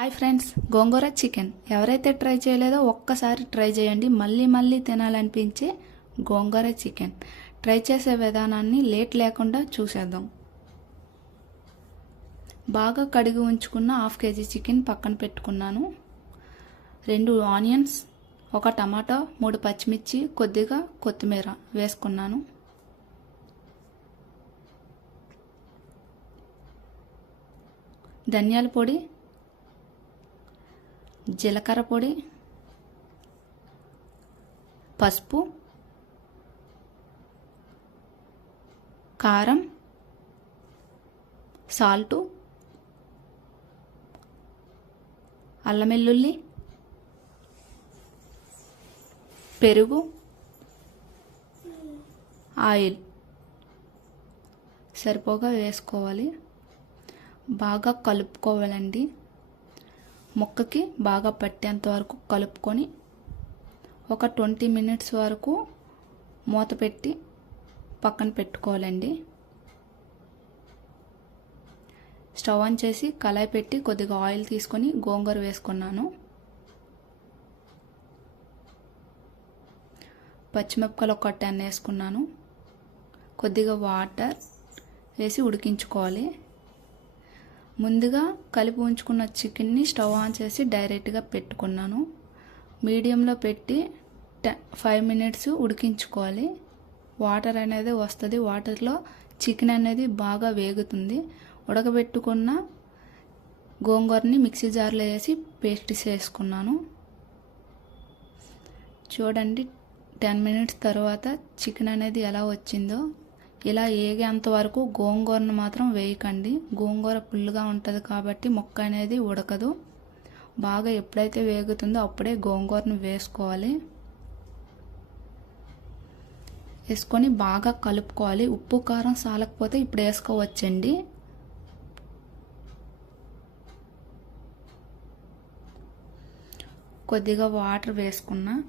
Hi friends gongura chicken. ఎవరైతే try చేయలేదో ఒక్కసారి ట్రై చేయండి. మళ్ళీ మళ్ళీ తినాలనిపించే గోంగూర చికెన్. ట్రై చేసే విధానాన్ని లేట్ లేకుండా చూసేద్దాం. బాగా కడిగి ఉంచుకున్న హాఫ్ కేజీ చికెన్ పక్కన పెట్టుకున్నాను. రెండు ఆనియన్స్ ఒక టమాటా మూడు పచ్చిమిర్చి కొద్దిగా కొత్తిమీర వేసుకున్నాను. ధనియాల పొడి జీలకర్ర పొడి పసుపు కారం సాల్టు అల్లం వెల్లుల్లి పెరుగు ఆయిల్ సరిపోగా వేసుకోవాలి. బాగా కలుపుకోవాలండి. ముక్కకి బాగా పట్టేంత వరకు కలుపుకొని ఒక ట్వంటీ మినిట్స్ వరకు మూత పెట్టి పక్కన పెట్టుకోవాలండి. స్టవ్ ఆన్ చేసి కళాయి పెట్టి కొద్దిగా ఆయిల్ తీసుకొని గోంగూర వేసుకున్నాను. పచ్చిమిరపకాయలు ఒక టెన్ వేసుకున్నాను. కొద్దిగా వాటర్ వేసి ఉడికించుకోవాలి. ముందుగా కలిపి ఉంచుకున్న చికెన్ని స్టవ్ ఆన్ చేసి డైరెక్ట్గా పెట్టుకున్నాను. మీడియంలో పెట్టి టె ఫైవ్ మినిట్స్ ఉడికించుకోవాలి. వాటర్ అనేది వస్తుంది. వాటర్లో చికెన్ అనేది బాగా వేగుతుంది. ఉడకబెట్టుకున్న గోంగూరని మిక్సీ జార్లో వేసి పేస్ట్ చేసుకున్నాను. చూడండి టెన్ మినిట్స్ తర్వాత చికెన్ అనేది ఎలా వచ్చిందో. ఇలా ఏగేంత వరకు గోంగూరను మాత్రం వేయకండి. గోంగూర పుల్లుగా ఉంటుంది కాబట్టి మొక్క అనేది ఉడకదు. బాగా ఎప్పుడైతే వేగుతుందో అప్పుడే గోంగూరను వేసుకోవాలి. వేసుకొని బాగా కలుపుకోవాలి. ఉప్పు కారం సాలకపోతే ఇప్పుడు వేసుకోవచ్చండి. కొద్దిగా వాటర్ వేసుకున్నా.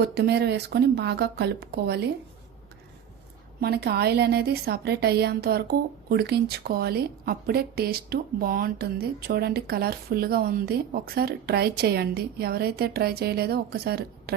కొత్తిమీర వేసుకొని బాగా కలుపుకోవాలి. మనకి ఆయిల్ అనేది సపరేట్ అయ్యేంత వరకు ఉడికించుకోవాలి. అప్పుడే టేస్ట్ బాగుంటుంది. చూడండి కలర్ఫుల్గా ఉంది. ఒకసారి ట్రై చేయండి. ఎవరైతే ట్రై చేయలేదో ఒక్కసారి ట్రై